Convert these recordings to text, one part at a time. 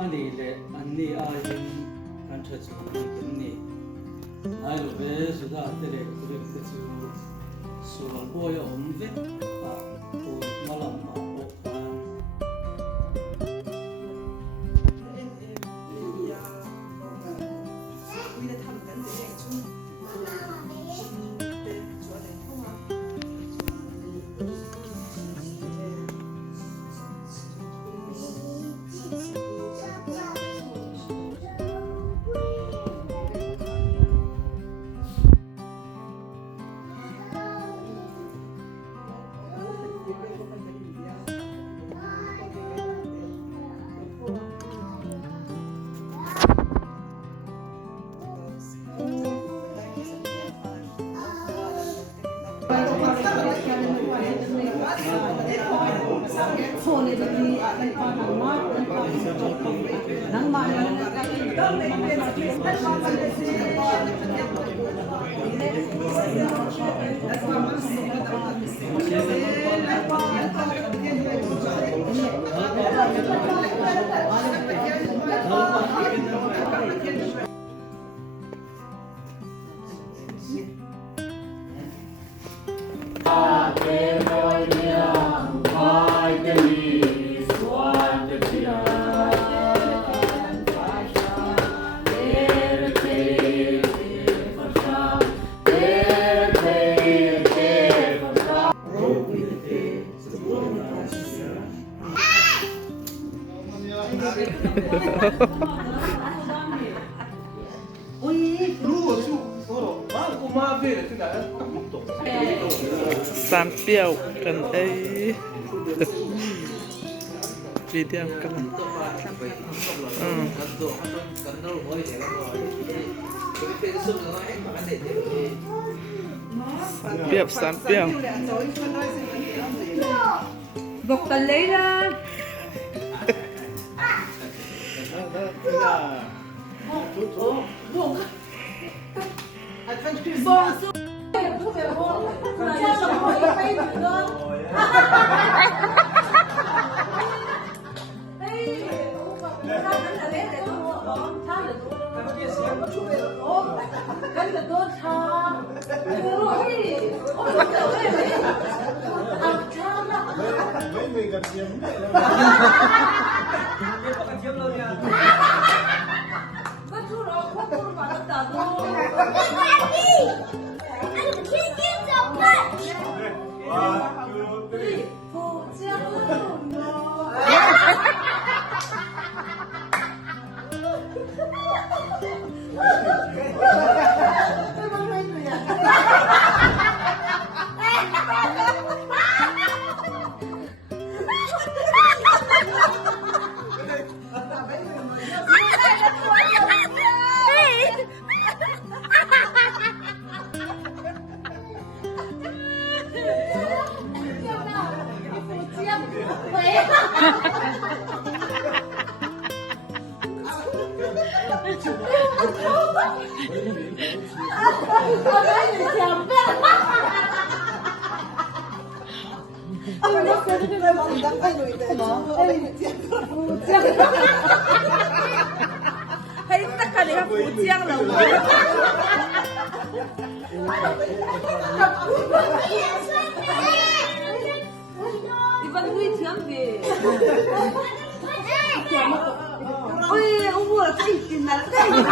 ani le ani ajin kan thachu ni ai lo be su da tele kure te chu su al boy om ve ta ko malam ma o ta Sán piao cần ấy video cần sán piao Bọc tần lấy ra. Hay tất cả đều là phụ chiang rồi. Đi vẫn nuôi chiang về. Ôi, ông mua là cái gì mà cái gì?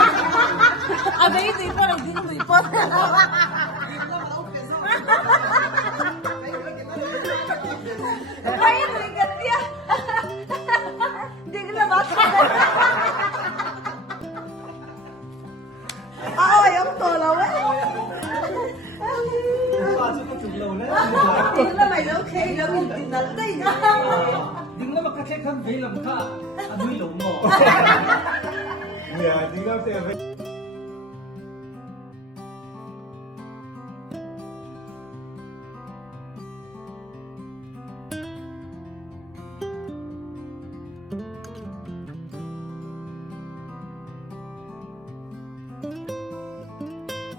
À đấy thì con làm gì thì con. Ay, my God, dia. Dia kena makan. Yang to lah, weh. Dia kena main okay, dia minta nanti. ding na makakek kan ve lam ka anui lo mo Yeah, I think that's it.